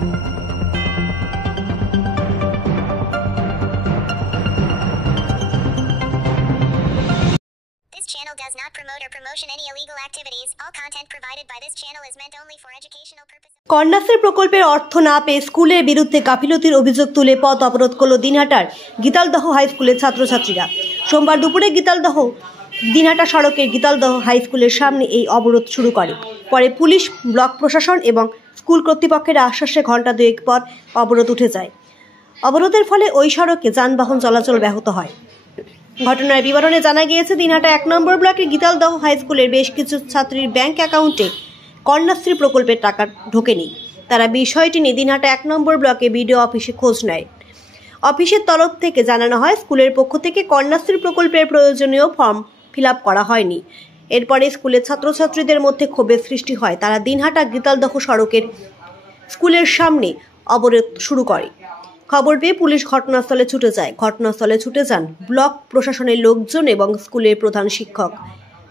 Channel does not promote or promotion any illegal activities. All content provided by this channel is meant only for educational purposes. Kanyashree প্রকল্পের অর্থ না পেয়ে স্কুলের বিরুদ্ধে গাফিলতির অভিযোগ তুলে পথ অবরোধ করল দিনহাটার গীতালদহ হাই স্কুলের ছাত্রছাত্রীরা। সোমবার দুপুরে গীতালদহ দিনহাটা সড়কের গীতালদহ হাই স্কুলের সামনে এই অবরোধ শুরু করে। পরে পুলিশ, ব্লক প্রশাসন এবং স্কুল কর্তৃপক্ষের আশ্বাসে ঘণ্টা দুয়েক পর অবরোধ উঠে যায়। অবরোধের ফলে ওই সড়কে যানবাহন চলাচল ব্যাহত হয়। ঘটনার বিবরণে জানা গিয়েছে, দিনহাটা ১ নম্বর ব্লকের গীতালদহ হাই স্কুলের বেশ কিছু ছাত্রীর ব্যাংক অ্যাকাউন্টে কন্যাশ্রী প্রকল্পের টাকা ঢোকেনি। তারা বিষয়টি নিয়ে দিনহাটা ১ নম্বর ব্লকে বিডিও অফিসে খোঁজ নেয়। অফিসের তরফ থেকে জানানো হয়, স্কুলের পক্ষ থেকে কন্যাশ্রী প্রকল্পের প্রয়োজনীয় ফর্ম ফিল আপ করা হয়নি। এরপরে স্কুলের ছাত্রছাত্রীদের মধ্যে ক্ষোভের সৃষ্টি হয়। তারা দিনহাটা গীতালদহ সড়কের স্কুলের সামনে অবরোধ শুরু করে। খবর পেয়ে পুলিশ ঘটনাস্থলে ছুটে যায়। ঘটনাস্থলে ছুটে যান ব্লক প্রশাসনের লোকজন এবং স্কুলের প্রধান শিক্ষক।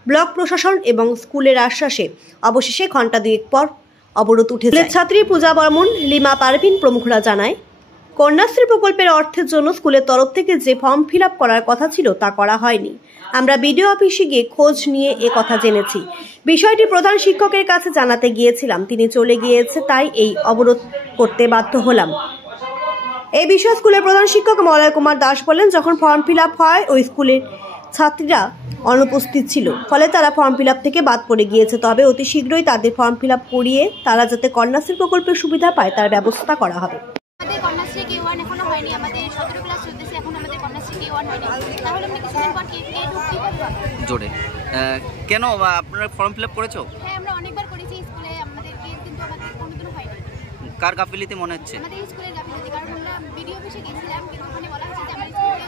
ব্লক প্রশাসন এবং স্কুলের আশ্বাসে অবশেষে ঘণ্টা দুয়েক পর অবরোধ উঠে যায়। ছাত্রী পূজা বর্মন, লিমা পারভিন প্রমুখরা জানায়, কন্যাশ্রী প্রকল্পের অর্থের জন্য স্কুলের তরফ থেকে যে ফর্ম ফিল আপ করার কথা ছিল তা করা হয়নি। আমরা বিডিও অফিসে গিয়ে খোঁজ নিয়ে এ কথা জেনেছি। বিষয়টি প্রধান শিক্ষকের কাছে জানাতে গিয়েছিলাম, তিনি চলে গিয়েছে, তাই এই অবরোধ করতে বাধ্য হলাম। এই বিষয়ে স্কুলের প্রধান শিক্ষক মলয় কুমার দাস বলেন, যখন ফর্ম ফিল আপ হয় ওই স্কুলের ছাত্রীরা অনুপস্থিত ছিল, ফলে তারা ফর্ম ফিল আপ থেকে বাদ পড়ে গিয়েছে। তবে অতি শীঘ্রই তাদের ফর্ম ফিল আপ করিয়ে তারা যাতে কন্যাশ্রী প্রকল্পের সুবিধা পায় তার ব্যবস্থা করা হবে। আমাদের কন্যাশ্রী K1 এখনো হয়নি, আমাদের 17 ক্লাস চলতেছে, এখন আমাদের কন্যাশ্রী K1 হয়নি, তাহলে আমরা কিছুদিন পর K2 কিভাবে পাবো? জোরে কেন আপনারা ফর্ম ফিল আপ করেছো? হ্যাঁ, আমরা অনেকবার করেছি স্কুলে আমাদেরকে, কিন্তু আমাদের কোনোদিনও হয়নি। কার গাফিলতি মনে হচ্ছে? আমাদের স্কুলের গাফিলতি, কারণ আমরা বিডিও অফিসে গেছিলাম, কিন্তু ওখানে বলা হয়েছে যে আমার স্কুলে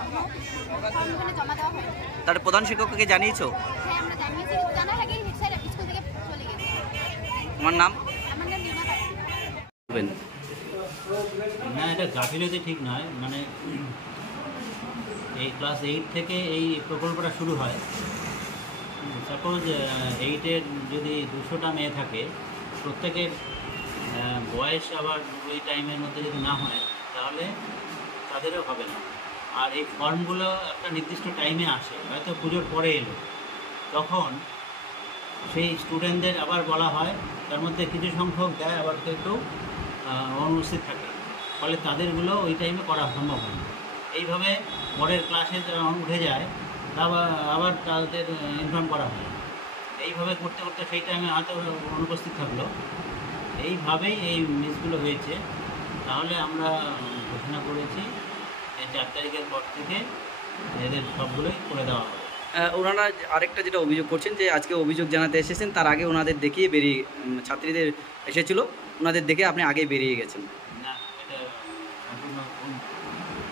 কোনো ফর্ম ওখানে জমা দেওয়া হয়নি। তার প্রধান শিক্ষককে জানিয়েছো? হ্যাঁ, আমরা জানিয়েছি, কিন্তু জানার আগেই হেড স্যার স্কুল থেকে চলে গেছে। তোমার নাম? আমার নাম লিমা পারভিন। না, এটা গাফিলতি ঠিক নয়। মানে এই ক্লাস 8 থেকে এই প্রকল্পটা শুরু হয়। সাপোজ 8-এর যদি 200টা মেয়ে থাকে, প্রত্যেকের বয়স আবার ওই টাইমের মধ্যে যদি না হয় তাহলে তাদেরও হবে না। আর এই ফর্মগুলো একটা নির্দিষ্ট টাইমে আসে, হয়তো পুজোর পরে এলো, তখন সেই স্টুডেন্টদের আবার বলা হয়, তার মধ্যে কিছু সংখ্যক দেয়, আবার কেউ অনুপস্থিত থাকে, ফলে তাদেরগুলো ওই টাইমে করা সম্ভব হয় না। এইভাবে পরের ক্লাসে যখন উঠে যায় আবার তাদের ইনফর্ম করা হয়। এইভাবে করতে করতে সেই টাইমে হয়তো অনুপস্থিত থাকলো। এইভাবেই এই মিসগুলো হয়েছে। তাহলে আমরা ঘোষণা করেছি যে 4 তারিখের পর থেকে এদের সবগুলোই করে দেওয়া হবে। ওনারা আরেকটা যেটা অভিযোগ করছেন যে আজকে অভিযোগ জানাতে এসেছেন, তার আগে ওনাদের দেখিয়ে বেরিয়ে, ছাত্রীদের এসেছিল, ওনাদের দেখে আপনি আগে বেরিয়ে গেছেন। না, এটা সম্পূর্ণ ভুল।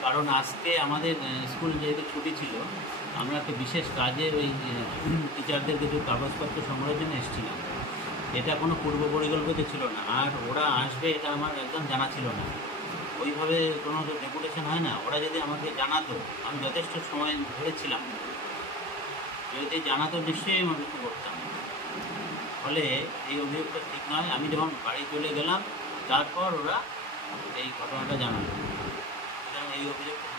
কারণ আজকে আমাদের স্কুল যেহেতু ছুটি ছিল, আমরা একটা বিশেষ কাজে ওই টিচারদের কিছু কাগজপত্র সংগ্রহের জন্য এসেছিলাম। এটা কোনো পূর্ব পরিকল্পিত ছিল না, আর ওরা আসবে এটা আমার একদম জানা ছিল না। ওইভাবে কোনো ডেপুটেশন হয় না। ওরা যদি আমাকে জানাতো, আমি যথেষ্ট সময় ধরেছিলাম, যদি জানাতো নিশ্চয়ই আমি কিছু করতাম। ফলে এই অভিযোগটা ঠিক নয়। আমি যখন বাড়ি চলে গেলাম, তারপর ওরা এই ঘটনাটা জানালো, সুতরাং এই অভিযোগটা